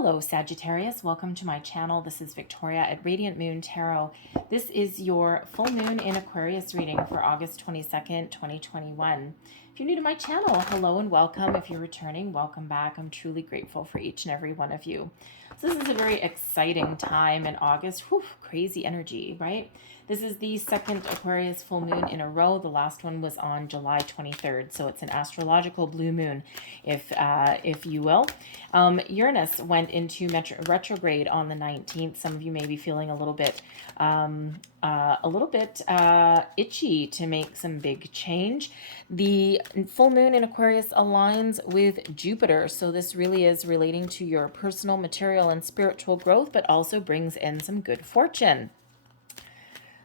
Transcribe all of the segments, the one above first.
Hello, Sagittarius. Welcome to my channel. This is Victoria at Radiant Moon Tarot. This is your full moon in Aquarius reading for August 22nd, 2021. If you're new to my channel, hello and welcome. If you're returning, welcome back. I'm truly grateful for each and every one of you. So this is a very exciting time in August. Whew, crazy energy, right? This is the second Aquarius full moon in a row. The last one was on July 23rd, so it's an astrological blue moon, if you will. Uranus went into retrograde on the 19th. Some of you may be feeling a little bit itchy to make some big change. The full moon in Aquarius aligns with Jupiter, so this really is relating to your personal, material, and spiritual growth, but also brings in some good fortune.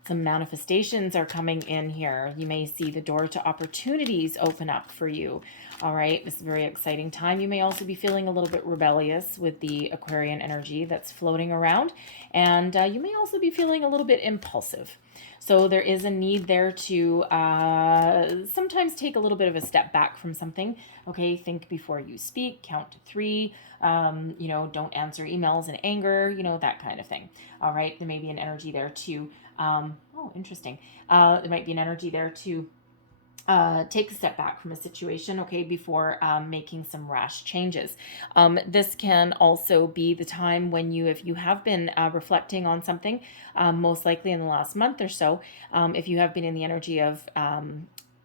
Some manifestations are coming in here. You may see the door to opportunities open up for you. All right, this is a very exciting time. You may also be feeling a little bit rebellious with the Aquarian energy that's floating around. And you may also be feeling a little bit impulsive. So there is a need there to sometimes take a little bit of a step back from something. Okay, think before you speak, count to 3, don't answer emails in anger, that kind of thing. All right, there may be an energy there too. Interesting. There might be an energy there to take a step back from a situation, okay, before making some rash changes. This can also be the time when if you have been reflecting on something, most likely in the last month or so, if you have been in the energy of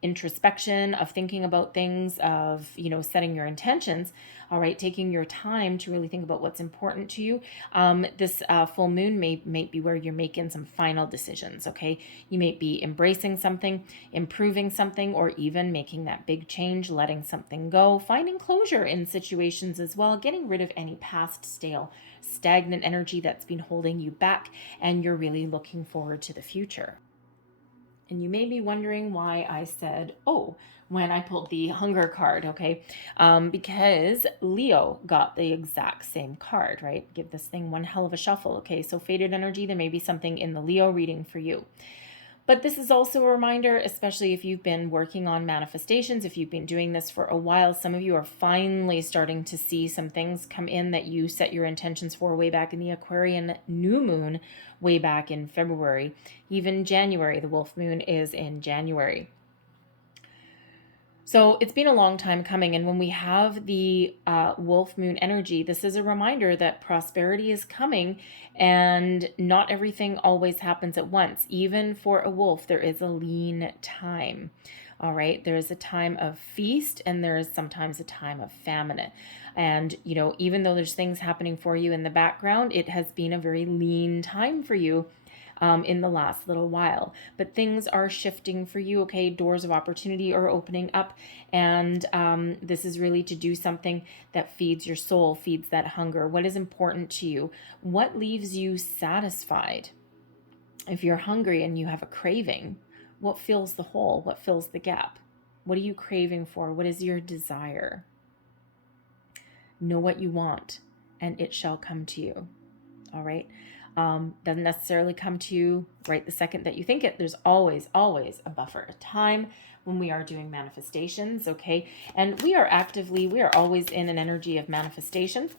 introspection, of thinking about things, of setting your intentions, all right, taking your time to really think about what's important to you. This full moon may be where you're making some final decisions. Okay, you may be embracing something, improving something, or even making that big change, letting something go, finding closure in situations as well, getting rid of any past stale, stagnant energy that's been holding you back, and you're really looking forward to the future. And you may be wondering why I said, oh, when I pulled the hunger card, okay? Because Leo got the exact same card, right? Give this thing one hell of a shuffle, okay? So fated energy, there may be something in the Leo reading for you. But this is also a reminder, especially if you've been working on manifestations, if you've been doing this for a while, some of you are finally starting to see some things come in that you set your intentions for way back in the Aquarian new moon, way back in February, even January. The wolf moon is in January. So it's been a long time coming. And when we have the wolf moon energy, this is a reminder that prosperity is coming and not everything always happens at once. Even for a wolf, there is a lean time. All right. There is a time of feast and there is sometimes a time of famine. And, even though there's things happening for you in the background, it has been a very lean time for you in the last little while. But things are shifting for you, okay? Doors of opportunity are opening up. And this is really to do something that feeds your soul, feeds that hunger. What is important to you? What leaves you satisfied? If you're hungry and you have a craving, what fills the hole? What fills the gap? What are you craving for? What is your desire? Know what you want, and it shall come to you. All right? Doesn't necessarily come to you right the second that you think it. There's always a buffer, a time when we are doing manifestations, okay? And we are always in an energy of manifestation,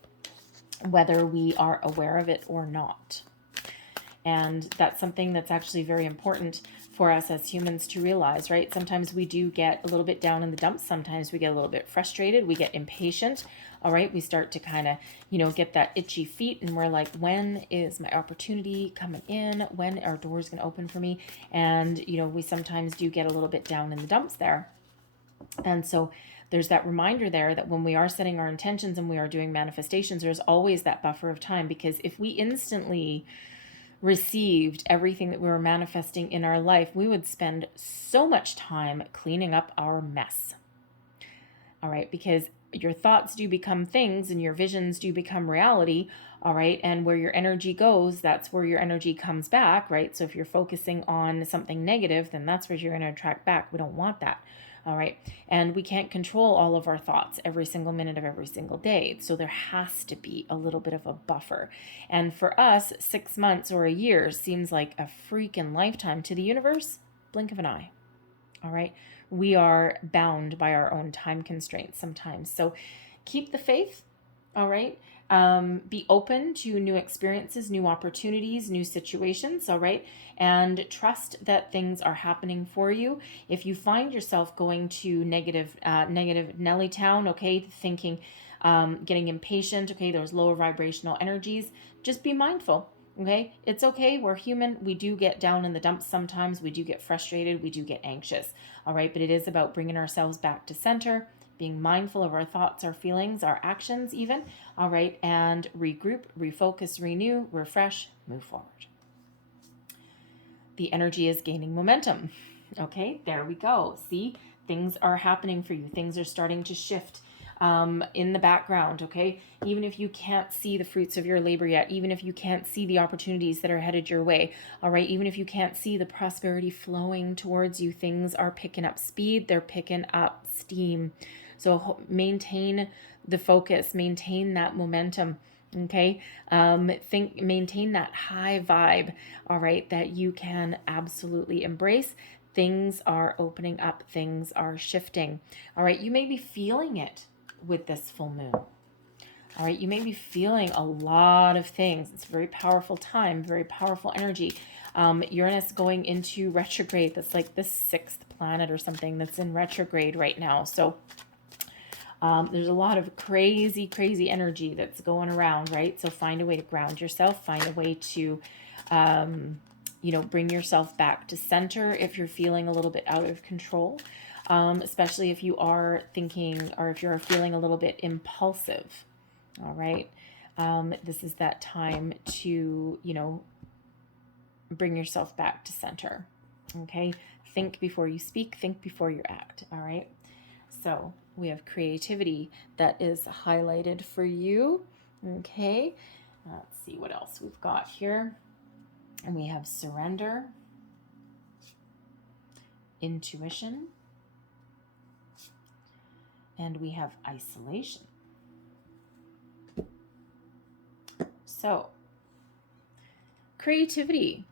whether we are aware of it or not. And that's something that's actually very important for us as humans to realize, right? Sometimes we do get a little bit down in the dumps. Sometimes we get a little bit frustrated. We get impatient. All right. We start to kind of, get that itchy feet and we're like, when is my opportunity coming in? When are doors going to open for me? And, we sometimes do get a little bit down in the dumps there. And so there's that reminder there that when we are setting our intentions and we are doing manifestations, there's always that buffer of time, because if we instantly received everything that we were manifesting in our life, we would spend so much time cleaning up our mess. All right, because your thoughts do become things and your visions do become reality. All right, and where your energy goes, that's where your energy comes back, right? So if you're focusing on something negative, then that's where you're going to attract back. We don't want that. All right. And we can't control all of our thoughts every single minute of every single day. So there has to be a little bit of a buffer. And for us, 6 months or a year seems like a freaking lifetime. To the universe, blink of an eye. All right. We are bound by our own time constraints sometimes. So keep the faith. All right. Be open to new experiences, new opportunities, new situations, all right? And trust that things are happening for you. If you find yourself going to negative Nelly town, okay, thinking, getting impatient, okay, those lower vibrational energies, just be mindful. Okay, it's okay. We're human. We do get down in the dumps sometimes. We do get frustrated. We do get anxious. All right, but it is about bringing ourselves back to center, being mindful of our thoughts, our feelings, our actions, even. All right, and regroup, refocus, renew, refresh, move forward. The energy is gaining momentum. Okay, there we go. See, things are happening for you. Things are starting to shift in the background, okay? Even if you can't see the fruits of your labor yet, even if you can't see the opportunities that are headed your way, all right? Even if you can't see the prosperity flowing towards you, things are picking up speed, they're picking up steam. So maintain the focus, maintain that momentum, okay? Maintain that high vibe, all right, that you can absolutely embrace. Things are opening up, things are shifting, all right? You may be feeling it with this full moon. All right, you may be feeling a lot of things. It's a very powerful time, very powerful energy. Uranus going into retrograde. That's like the 6th planet or something that's in retrograde right now. So there's a lot of crazy energy that's going around, right? So find a way to ground yourself, find a way to, bring yourself back to center if you're feeling a little bit out of control. Especially if you are thinking or if you're feeling a little bit impulsive, all right? This is that time to, bring yourself back to center, okay? Think before you speak, think before you act, all right? So we have creativity that is highlighted for you, okay? Let's see what else we've got here. And we have surrender, intuition, and we have isolation. So, creativity.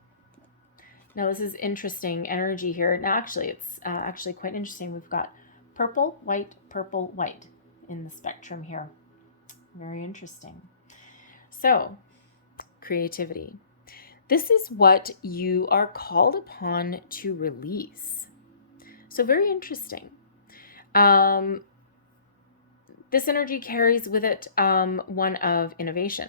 Now, this is interesting energy here. Now, actually, it's actually quite interesting. We've got purple, white in the spectrum here. Very interesting. So, creativity. This is what you are called upon to release. So, very interesting. This energy carries with it one of innovation,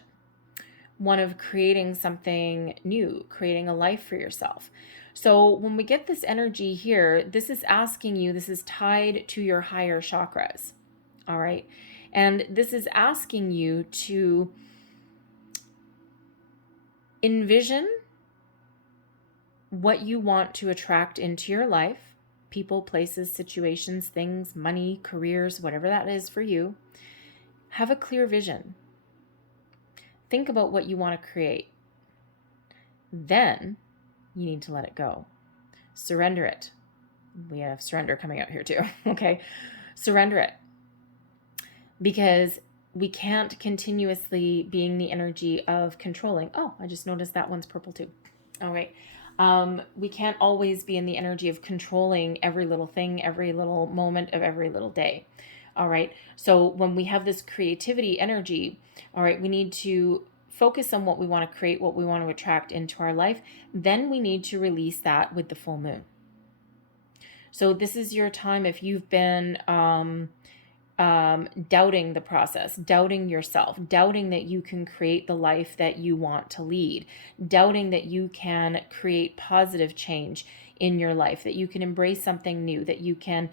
one of creating something new, creating a life for yourself. So when we get this energy here, this is asking you, this is tied to your higher chakras, all right? And this is asking you to envision what you want to attract into your life. People, places, situations, things, money, careers, whatever that is for you. Have a clear vision. Think about what you want to create. Then you need to let it go. Surrender it. We have surrender coming out here too, okay? Surrender it. Because we can't continuously be in the energy of controlling. Oh, I just noticed that one's purple too. All right. We can't always be in the energy of controlling every little thing, every little moment of every little day. All right. So when we have this creativity energy, all right, we need to focus on what we want to create, what we want to attract into our life. Then we need to release that with the full moon. So this is your time if you've been doubting the process, doubting yourself, doubting that you can create the life that you want to lead, doubting that you can create positive change in your life, that you can embrace something new, that you can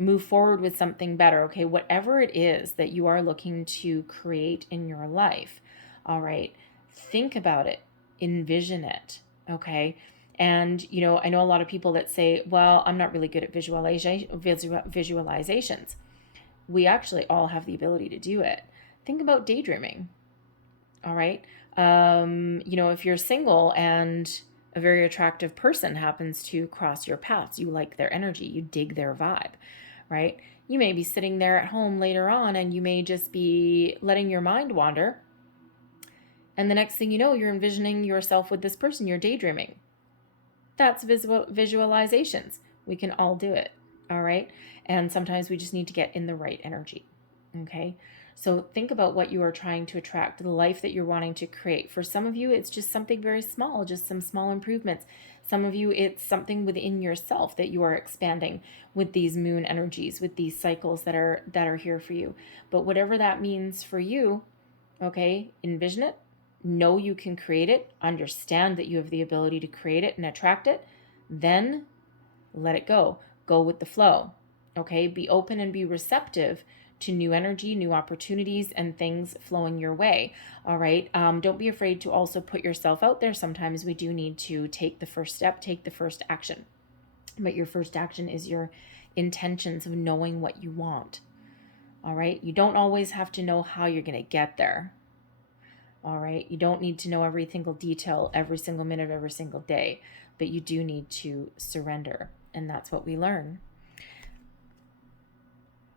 move forward with something better, okay? Whatever it is that you are looking to create in your life, all right, think about it, envision it, okay? And, I know a lot of people that say, well, I'm not really good at visualizations. We actually all have the ability to do it. Think about daydreaming. All right. If you're single and a very attractive person happens to cross your paths, you like their energy, you dig their vibe, right? You may be sitting there at home later on and you may just be letting your mind wander. And the next thing you know, you're envisioning yourself with this person, you're daydreaming. That's visualizations. We can all do it. All right. And sometimes we just need to get in the right energy. Okay. So think about what you are trying to attract, the life that you're wanting to create. For some of you, it's just something very small, just some small improvements. Some of you, it's something within yourself that you are expanding with these moon energies, with these cycles that are here for you. But whatever that means for you, okay, envision it, know you can create it, understand that you have the ability to create it and attract it, then let it go. Go with the flow. Okay, be open and be receptive to new energy, new opportunities, and things flowing your way. All right. Don't be afraid to also put yourself out there. Sometimes we do need to take the first step, take the first action. But your first action is your intentions of knowing what you want. All right. You don't always have to know how you're going to get there. All right. You don't need to know every single detail, every single minute, every single day, but you do need to surrender. And that's what we learn.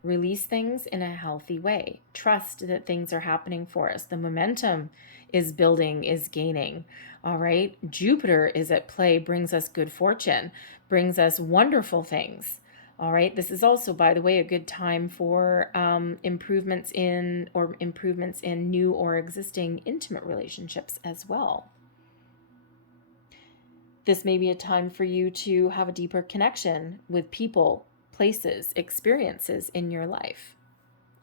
Release things in a healthy way. Trust that things are happening for us. The momentum is building, is gaining. All right. Jupiter is at play, brings us good fortune, brings us wonderful things. All right. This is also, by the way, a good time for improvements in new or existing intimate relationships as well. This may be a time for you to have a deeper connection with people, places, experiences in your life.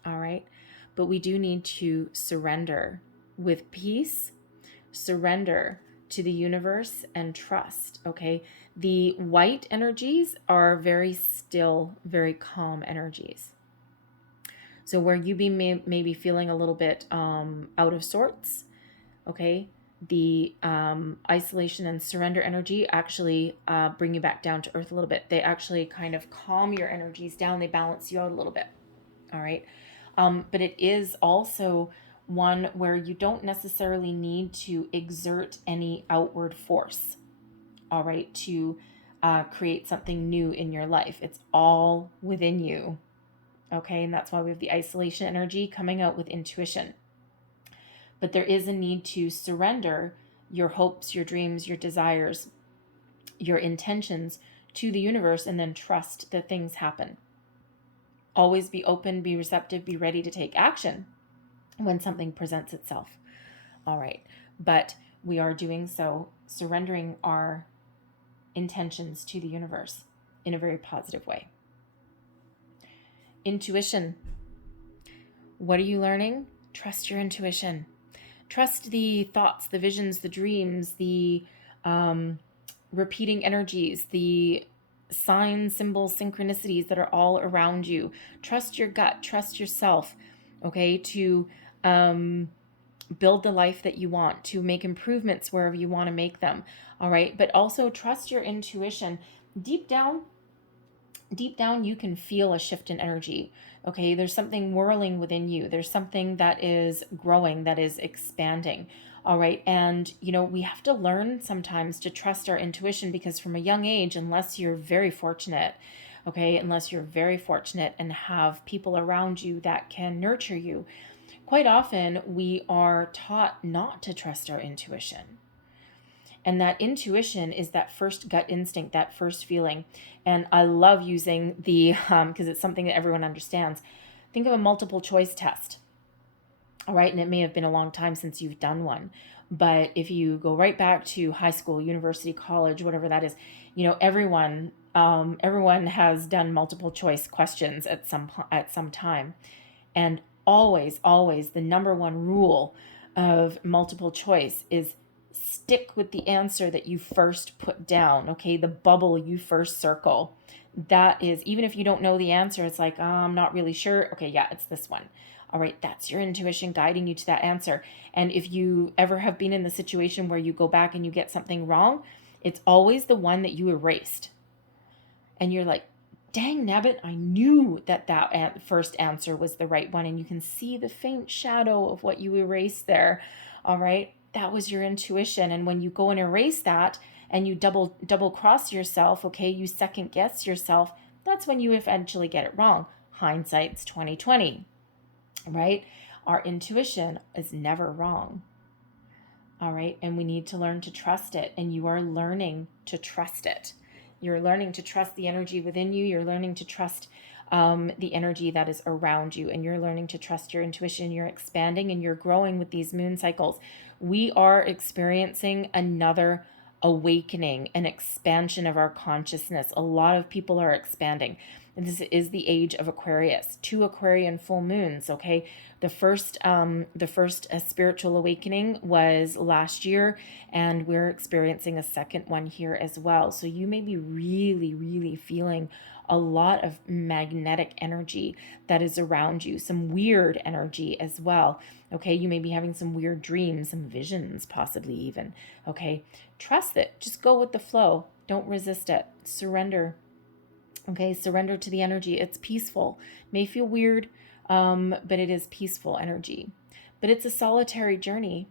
All right. But we do need to surrender with peace, surrender to the universe, and trust. Okay. The white energies are very still, very calm energies. So where you may be feeling a little bit out of sorts, okay, the isolation and surrender energy actually bring you back down to earth a little bit. They actually kind of calm your energies down. They balance you out a little bit. All right. But it is also one where you don't necessarily need to exert any outward force. All right. To create something new in your life. It's all within you. Okay. And that's why we have the isolation energy coming out with intuition. But there is a need to surrender your hopes, your dreams, your desires, your intentions to the universe, and then trust that things happen. Always be open, be receptive, be ready to take action when something presents itself. All right. But we are doing so, surrendering our intentions to the universe in a very positive way. Intuition. What are you learning? Trust your intuition. Trust the thoughts, the visions, the dreams, the repeating energies, the signs, symbols, synchronicities that are all around you. Trust your gut, trust yourself, okay, to build the life that you want, to make improvements wherever you want to make them, all right? But also trust your intuition. Deep down, you can feel a shift in energy. Okay, there's something whirling within you. There's something that is growing, that is expanding. All right. And, we have to learn sometimes to trust our intuition, because from a young age, unless you're very fortunate, and have people around you that can nurture you, quite often we are taught not to trust our intuition. And that intuition is that first gut instinct, that first feeling. And I love using because it's something that everyone understands. Think of a multiple choice test. All right. And it may have been a long time since you've done one. But if you go right back to high school, university, college, whatever that is, everyone has done multiple choice questions at some time. And always, the number one rule of multiple choice is stick with the answer that you first put down, okay? The bubble you first circle. That is, even if you don't know the answer, it's like, I'm not really sure. Okay, yeah, it's this one. All right, that's your intuition guiding you to that answer. And if you ever have been in the situation where you go back and you get something wrong, it's always the one that you erased. And you're like, dang nabbit, I knew that first answer was the right one. And you can see the faint shadow of what you erased there. All right, that was your intuition. And when you go and erase that and you double cross yourself, okay, you second guess yourself, that's when you eventually get it wrong. Hindsight's 20/20, right? Our intuition is never wrong. All right, and we need to learn to trust it, and you are learning to trust it. You're learning to trust the energy within you. You're learning to trust the energy that is around you, and you're learning to trust your intuition. You're expanding and you're growing with these moon cycles. We are experiencing another awakening, an expansion of our consciousness. A lot of people are expanding. And this is the age of Aquarius, 2 Aquarian full moons. Okay, the first spiritual awakening was last year, and we're experiencing a second one here as well. So you may be really, really feeling a lot of magnetic energy that is around you, some weird energy as well. Okay, you may be having some weird dreams, some visions, possibly even. Okay, trust it. Just go with the flow. Don't resist it. Surrender. Okay, surrender to the energy. It's peaceful. May feel weird, but it is peaceful energy. But it's a solitary journey.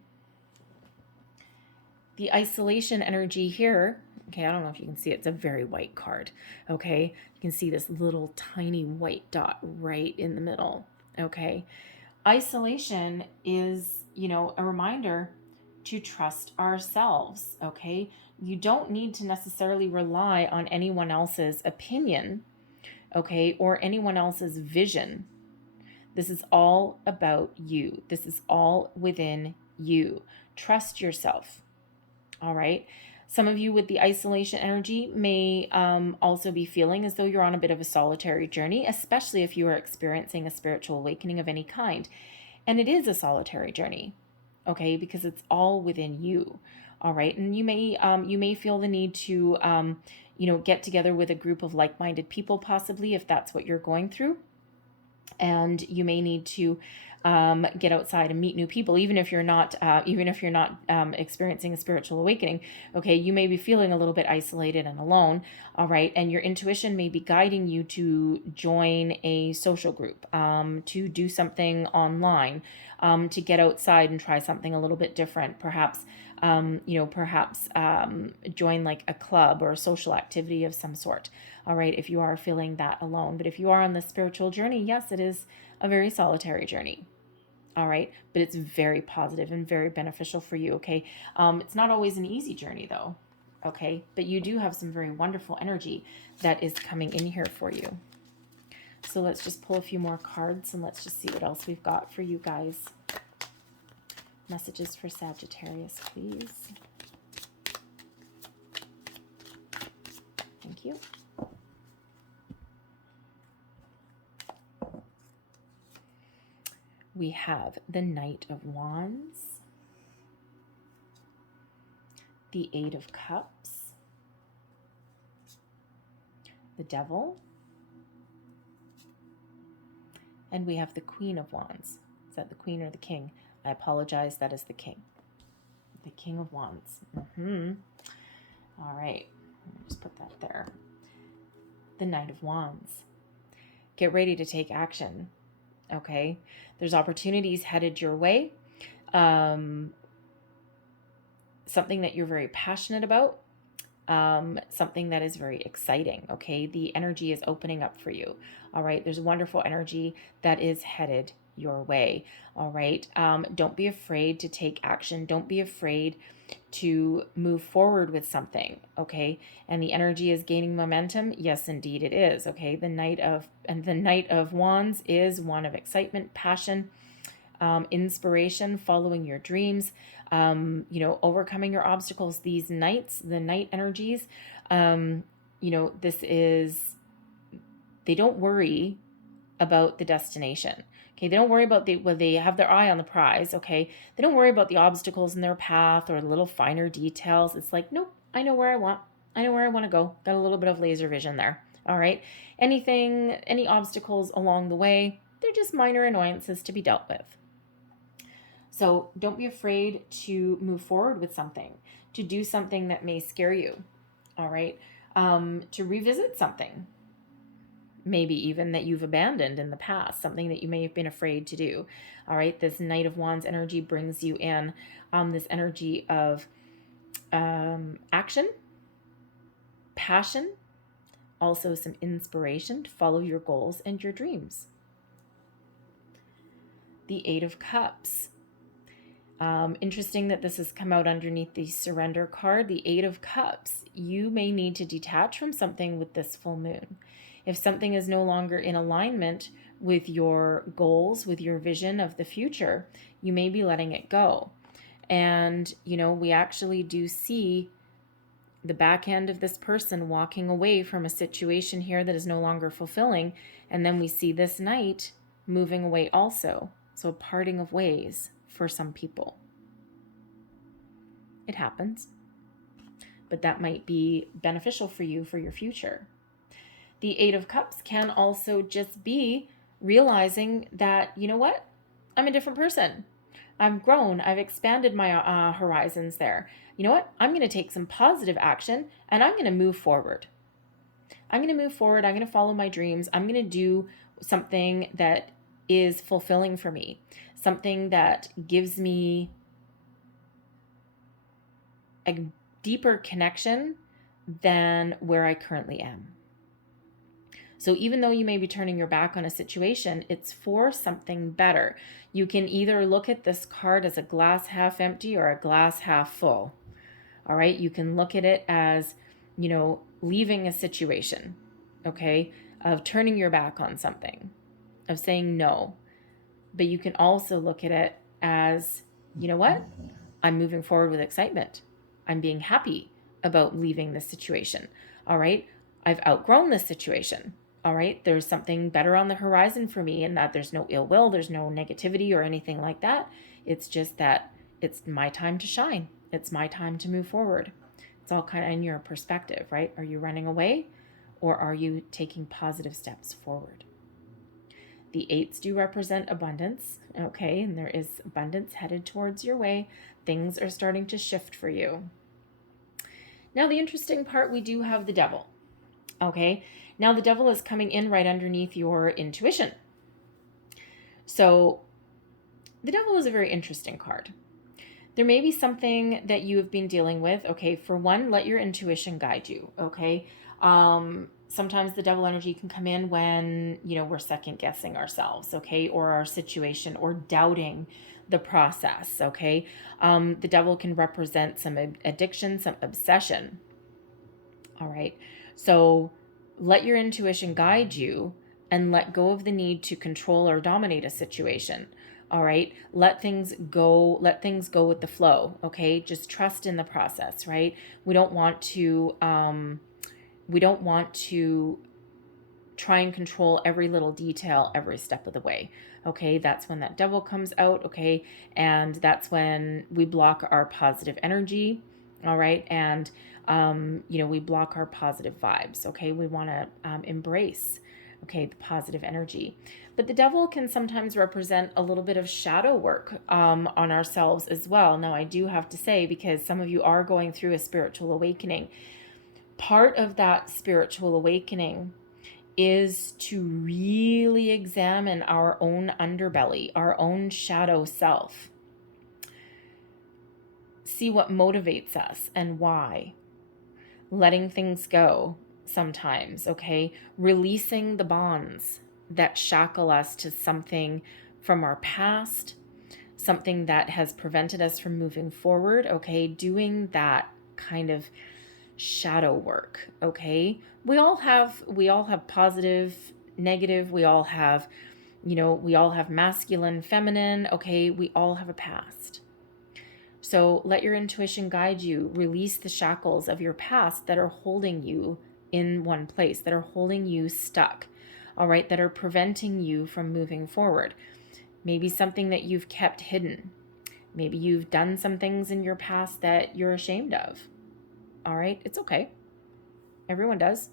The isolation energy here, okay, I don't know if you can see it. It's a very white card. Okay, you can see this little tiny white dot right in the middle. Okay, isolation is, a reminder to trust ourselves. Okay, you don't need to necessarily rely on anyone else's opinion, okay, or anyone else's vision. This is all about you. This is all within you. Trust yourself. All right. Some of you with the isolation energy may also be feeling as though you're on a bit of a solitary journey, especially if you are experiencing a spiritual awakening of any kind. And it is a solitary journey, okay, because it's all within you. All right. And you may feel the need to, get together with a group of like-minded people, possibly, if that's what you're going through. And you may need to get outside and meet new people, even if you're not experiencing a spiritual awakening. Okay, you may be feeling a little bit isolated and alone. All right, and your intuition may be guiding you to join a social group, to do something online, to get outside and try something a little bit different. Perhaps join like a club or a social activity of some sort. All right, if you are feeling that alone. But if you are on the spiritual journey, yes, it is a very solitary journey. All right, but it's very positive and very beneficial for you. Okay, it's not always an easy journey though. Okay, but you do have some very wonderful energy that is coming in here for you. So let's just pull a few more cards and let's just see what else we've got for you guys. Messages for Sagittarius, please. Thank you. We have the Knight of Wands, the Eight of Cups, the Devil, and we have the Queen of Wands. Is that the Queen or the King? I apologize, that is the King. The King of Wands. All right, just put that there. The Knight of Wands. Get ready to take action. Okay, there's opportunities headed your way. Something that you're very passionate about. Something that is very exciting. Okay, the energy is opening up for you. All right, there's a wonderful energy that is headed your way. All right, don't be afraid to take action. Don't be afraid to move forward with something. Okay, and the energy is gaining momentum. Yes, indeed it is. Okay, the Knight of Wands is one of excitement, passion, inspiration, following your dreams, overcoming your obstacles. These knights, the night energies, this is, they don't worry about the destination. Okay, they don't worry about they have their eye on the prize. Okay, they don't worry about the obstacles in their path or little finer details. It's like, nope, I know where I want to go. Got a little bit of laser vision there. All right, any obstacles along the way, they're just minor annoyances to be dealt with. So don't be afraid to move forward with something, to do something that may scare you. All right, to revisit something. Maybe even that you've abandoned in the past, something that you may have been afraid to do. All right, this Knight of Wands energy brings you in this energy of action, passion, also some inspiration to follow your goals and your dreams. The Eight of Cups. Interesting that this has come out underneath the Surrender card. The Eight of Cups. You may need to detach from something with this full moon. If something is no longer in alignment with your goals, with your vision of the future, you may be letting it go. And, we actually do see the back end of this person walking away from a situation here that is no longer fulfilling. And then we see this knight moving away also. So a parting of ways for some people. It happens. But that might be beneficial for you for your future. The Eight of Cups can also just be realizing that, you know what? I'm a different person. I've grown. I've expanded my horizons there. You know what? I'm going to take some positive action and I'm going to move forward. I'm going to follow my dreams. I'm going to do something that is fulfilling for me, something that gives me a deeper connection than where I currently am. So even though you may be turning your back on a situation, it's for something better. You can either look at this card as a glass half empty or a glass half full. All right. You can look at it as, leaving a situation, okay, of turning your back on something, of saying no. But you can also look at it as, you know what? I'm moving forward with excitement. I'm being happy about leaving this situation. All right. I've outgrown this situation. All right. There's something better on the horizon for me, and that there's no ill will. There's no negativity or anything like that. It's just that it's my time to shine. It's my time to move forward. It's all kind of in your perspective, right? Are you running away or are you taking positive steps forward? The eights do represent abundance, okay? And there is abundance headed towards your way. Things are starting to shift for you. Now, the interesting part, we do have the devil, okay? Now, the devil is coming in right underneath your intuition. So, the devil is a very interesting card. There may be something that you have been dealing with. Okay, for one, let your intuition guide you. Okay, sometimes the devil energy can come in when we're second guessing ourselves. Okay, or our situation, or doubting the process. Okay, the devil can represent some addiction, some obsession. All right, so let your intuition guide you and let go of the need to control or dominate a situation. All right. Let things go with the flow. Okay. Just trust in the process, right? We don't want to try and control every little detail every step of the way. Okay. That's when that devil comes out. Okay. And that's when we block our positive energy. All right. And, we block our positive vibes. Okay. We want to embrace, the positive energy. But the devil can sometimes represent a little bit of shadow work on ourselves as well. Now, I do have to say, because some of you are going through a spiritual awakening, part of that spiritual awakening is to really examine our own underbelly, our own shadow self. See what motivates us and why. Letting things go sometimes, okay? Releasing the bonds that shackle us to something from our past, something that has prevented us from moving forward, okay? Doing that kind of shadow work, okay? We all have positive, negative, we all have masculine, feminine, okay? We all have a past. So let your intuition guide you. Release the shackles of your past that are holding you in one place, that are holding you stuck, all right, that are preventing you from moving forward. Maybe something that you've kept hidden. Maybe you've done some things in your past that you're ashamed of. All right, it's okay. Everyone does.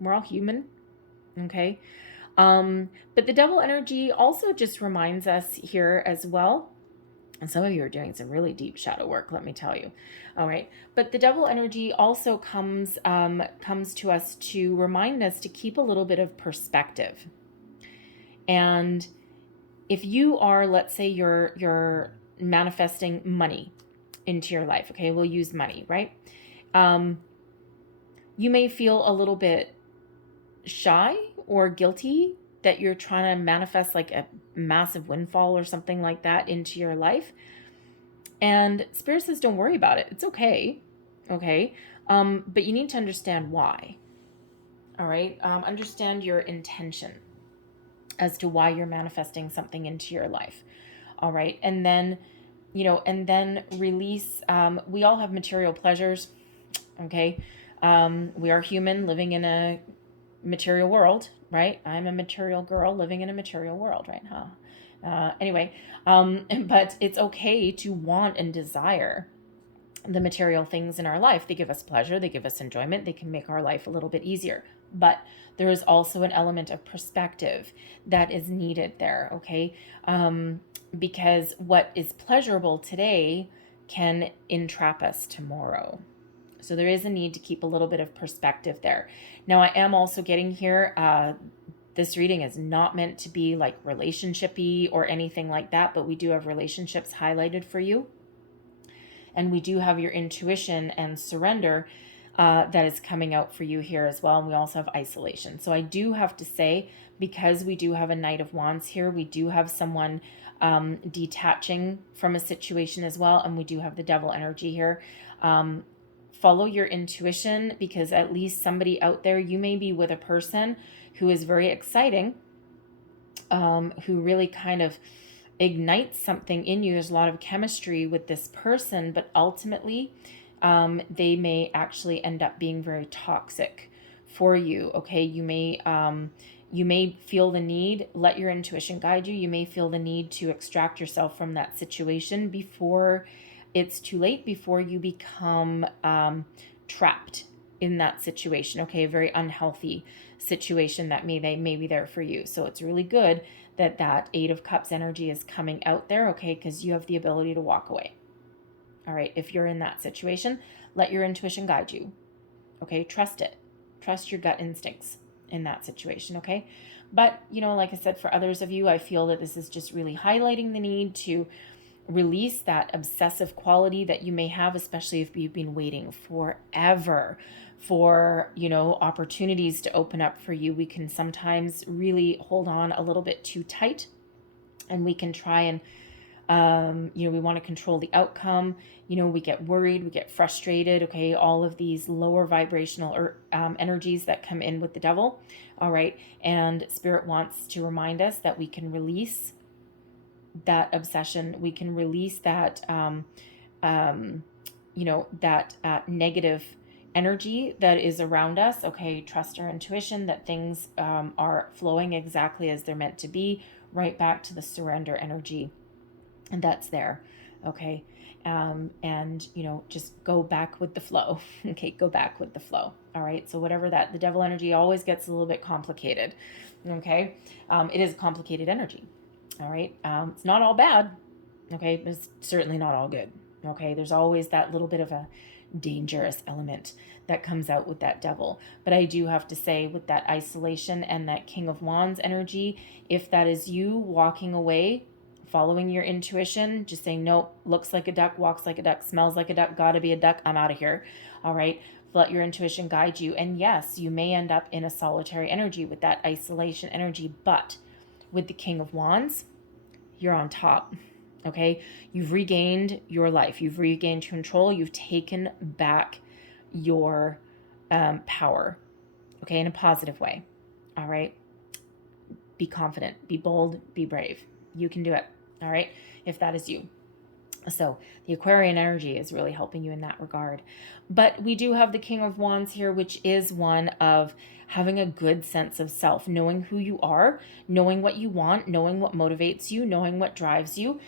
We're all human, okay? But the devil energy also just reminds us here as well. And some of you are doing some really deep shadow work, let me tell you. All right. But the devil energy also comes to us to remind us to keep a little bit of perspective. And if you are, let's say you're manifesting money into your life, okay, we'll use money, right? You may feel a little bit shy or guilty that you're trying to manifest like a massive windfall or something like that into your life. And Spirit says, don't worry about it. It's okay. Okay. But you need to understand why. All right. Understand your intention as to why you're manifesting something into your life. All right. And then, and then release. We all have material pleasures. Okay. We are human living in a material world, right? I'm a material girl living in a material world, right? Anyway, but it's okay to want and desire the material things in our life. They give us pleasure, they give us enjoyment, they can make our life a little bit easier. But there is also an element of perspective that is needed there, okay? Because what is pleasurable today can entrap us tomorrow. So there is a need to keep a little bit of perspective there. Now, I am also getting here, this reading is not meant to be like relationshipy or anything like that, but we do have relationships highlighted for you. And we do have your intuition and surrender that is coming out for you here as well. And we also have isolation. So I do have to say, because we do have a Knight of Wands here, we do have someone detaching from a situation as well. And we do have the Devil energy here. Follow your intuition, because at least somebody out there, you may be with a person who is very exciting, who really kind of ignites something in you. There's a lot of chemistry with this person, but ultimately they may actually end up being very toxic for you. Okay, you may feel the need, let your intuition guide you. You may feel the need to extract yourself from that situation before it's too late, before you become trapped in that situation. Okay, a very unhealthy situation that may be there for you. So it's really good that Eight of Cups energy is coming out there, okay, because you have the ability to walk away. All right, if you're in that situation, let your intuition guide you. Okay, trust it. Trust your gut instincts in that situation, okay? But, like I said, for others of you, I feel that this is just really highlighting the need to release that obsessive quality that you may have, especially if you've been waiting forever for, opportunities to open up for you. We can sometimes really hold on a little bit too tight, and we can try and, we want to control the outcome. We get worried, we get frustrated. Okay. All of these lower vibrational energies that come in with the devil. All right. And Spirit wants to remind us that we can release that obsession. We can release that, negative energy that is around us. Okay, trust our intuition that things are flowing exactly as they're meant to be, right back to the surrender energy, and that's there. Okay, and just go back with the flow. Okay, go back with the flow. All right, so whatever the devil energy always gets a little bit complicated. Okay, it is complicated energy. All right, it's not all bad. Okay, it's certainly not all good. Okay, there's always that little bit of a dangerous element that comes out with that devil. But I do have to say, with that isolation and that King of Wands energy, if that is you walking away, following your intuition, just saying, nope, looks like a duck, walks like a duck, smells like a duck, gotta be a duck, I'm out of here. All right, let your intuition guide you. And yes, you may end up in a solitary energy with that isolation energy, but with the King of Wands, you're on top. Okay, you've regained your life, you've regained control, you've taken back your power, okay, in a positive way. All right, be confident, be bold, be brave. You can do it. All right, if that is you. So the Aquarian energy is really helping you in that regard. But we do have the King of Wands here, which is one of having a good sense of self, knowing who you are, knowing what you want, knowing what motivates you, knowing what drives you,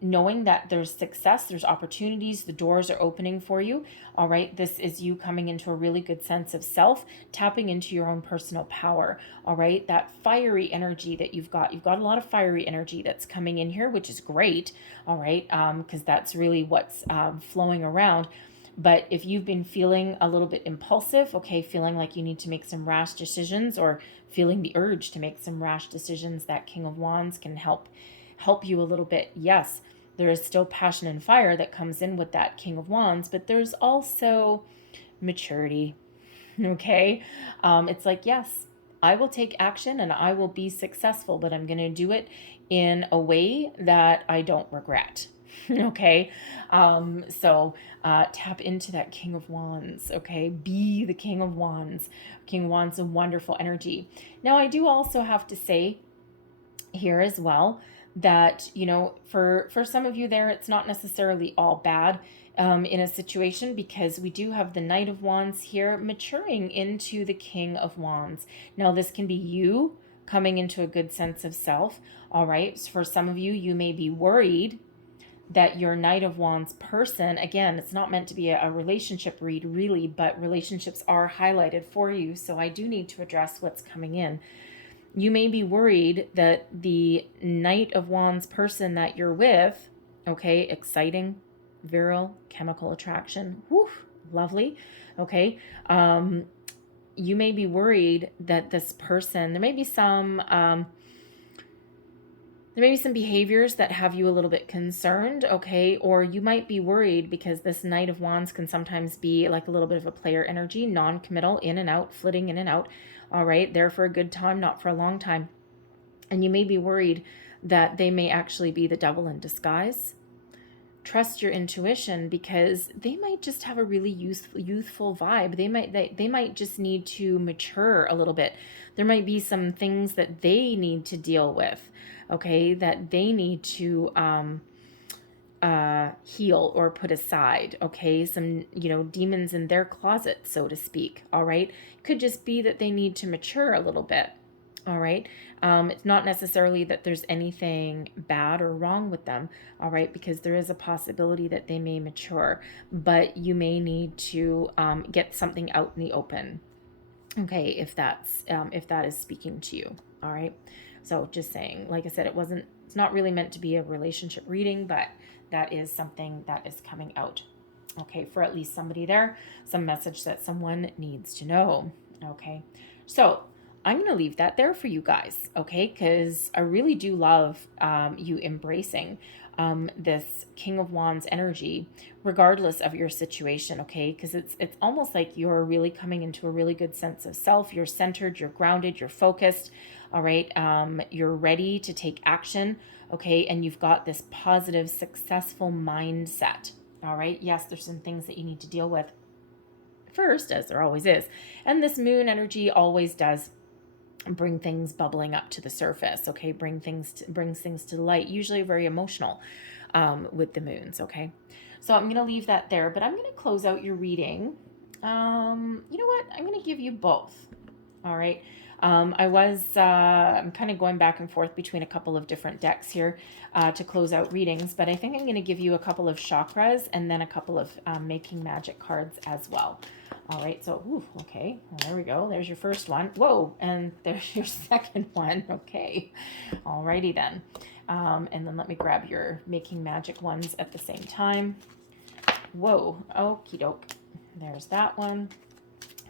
knowing that there's success, there's opportunities, the doors are opening for you. All right, this is you coming into a really good sense of self, tapping into your own personal power. All right, that fiery energy that you've got a lot of fiery energy that's coming in here, which is great. All right, because that's really what's flowing around. But if you've been feeling a little bit impulsive, okay, feeling like you need to make some rash decisions, or feeling the urge to make some rash decisions, that King of Wands can help you a little bit. Yes, there is still passion and fire that comes in with that King of Wands, but there's also maturity. Okay, it's like, yes, I will take action and I will be successful, but I'm going to do it in a way that I don't regret. Okay. Tap into that King of Wands. Okay. Be the King of Wands. King of Wands, a wonderful energy. Now, I do also have to say here as well that, for some of you there, it's not necessarily all bad in a situation, because we do have the Knight of Wands here maturing into the King of Wands. Now, this can be you coming into a good sense of self. All right. So for some of you, you may be worried that your Knight of Wands person, again, it's not meant to be a relationship read really, but relationships are highlighted for you. So I do need to address what's coming in. You may be worried that the Knight of Wands person that you're with, okay, exciting, virile, chemical attraction, woof, lovely, okay, you may be worried that this person, there may be some behaviors that have you a little bit concerned, okay? Or you might be worried because this Knight of Wands can sometimes be like a little bit of a player energy, non-committal, in and out, flitting in and out, all right? There for a good time, not for a long time. And you may be worried that they may actually be the devil in disguise. Trust your intuition, because they might just have a really youthful vibe. They might just need to mature a little bit. There might be some things that they need to deal with, okay, that they need to heal or put aside, okay, some demons in their closet, so to speak. All right, could just be that they need to mature a little bit. All right. It's not necessarily that there's anything bad or wrong with them. All right. Because there is a possibility that they may mature, but you may need to get something out in the open. Okay. If that is speaking to you. All right. So just saying, like I said, it's not really meant to be a relationship reading, but that is something that is coming out. Okay. For at least somebody there, some message that someone needs to know. Okay. So I'm going to leave that there for you guys, okay? Because I really do love you embracing this King of Wands energy, regardless of your situation, okay? Because it's almost like you're really coming into a really good sense of self. You're centered, you're grounded, you're focused, all right? You're ready to take action, okay? And you've got this positive, successful mindset, all right? Yes, there's some things that you need to deal with first, as there always is. And this moon energy always does bring things bubbling up to the surface, okay? Brings things to the light, usually very emotional with the moons, okay? So I'm going to leave that there, but I'm going to close out your reading. You know what? I'm going to give you both, all right? I'm kind of going back and forth between a couple of different decks here to close out readings, but I think I'm going to give you a couple of chakras and then a couple of making magic cards as well. All right, so, okay, well, there we go. There's your first one. Whoa, and there's your second one. Okay, all righty then. And then let me grab your making magic ones at the same time. Whoa, okie doke. There's that one.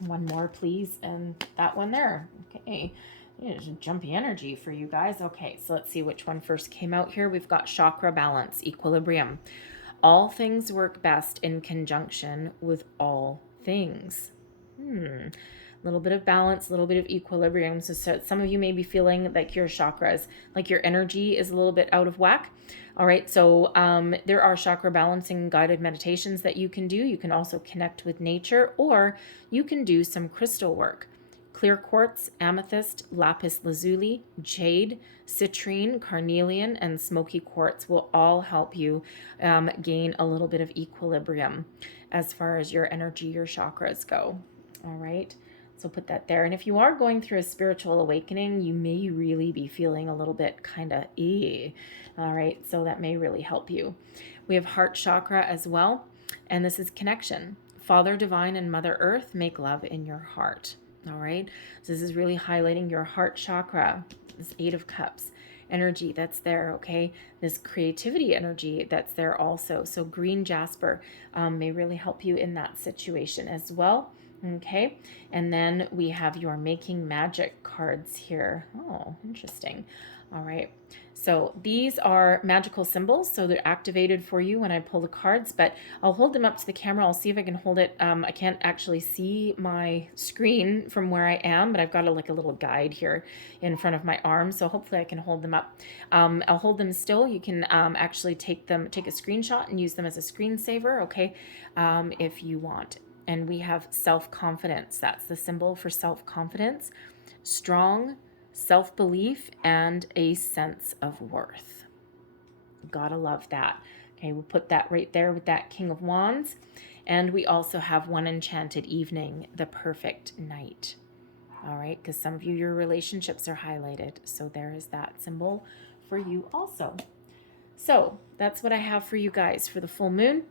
One more, please, and that one there. Okay, there's a jumpy energy for you guys. Okay, so let's see which one first came out here. We've got chakra balance, equilibrium. All things work best in conjunction with all things. A little bit of balance, a little bit of equilibrium. So some of you may be feeling like your chakras, like your energy is a little bit out of whack. All right, so there are chakra balancing guided meditations that you can do. You can also connect with nature, or you can do some crystal work. Clear quartz, amethyst, lapis lazuli, jade, citrine, carnelian, and smoky quartz will all help you gain a little bit of equilibrium as far as your energy, your chakras go. All right, so put that there. And if you are going through a spiritual awakening, you may really be feeling a little bit kind of all right, so that may really help you. We have heart chakra as well, and this is connection. Father Divine and Mother Earth, make love in your heart. All right, so this is really highlighting your heart chakra, this 8 of Cups energy that's there, okay? This creativity energy that's there also. So green jasper may really help you in that situation as well, okay? And then we have your making magic cards here. Oh, interesting. All right. So these are magical symbols, so they're activated for you when I pull the cards, but I'll hold them up to the camera. I'll see if I can hold it. I can't actually see my screen from where I am, but I've got like a little guide here in front of my arm, so hopefully I can hold them up. I'll hold them still. You can actually take a screenshot and use them as a screensaver, okay, if you want. And we have self-confidence. That's the symbol for self-confidence. Strong self-belief and a sense of worth. Gotta love that. Okay, we'll put that right there with that King of Wands. And we also have one enchanted evening, the perfect night. All right, because some of you, your relationships are highlighted. So there is that symbol for you also. So that's what I have for you guys for the full moon.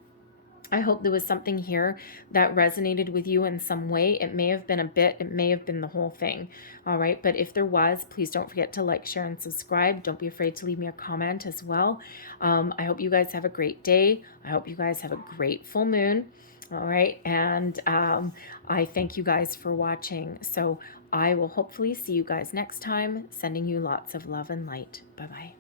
I hope there was something here that resonated with you in some way. It may have been a bit, it may have been the whole thing. All right. But if there was, please don't forget to like, share, and subscribe. Don't be afraid to leave me a comment as well. I hope you guys have a great day. I hope you guys have a great full moon. All right. And I thank you guys for watching. So I will hopefully see you guys next time, sending you lots of love and light. Bye-bye.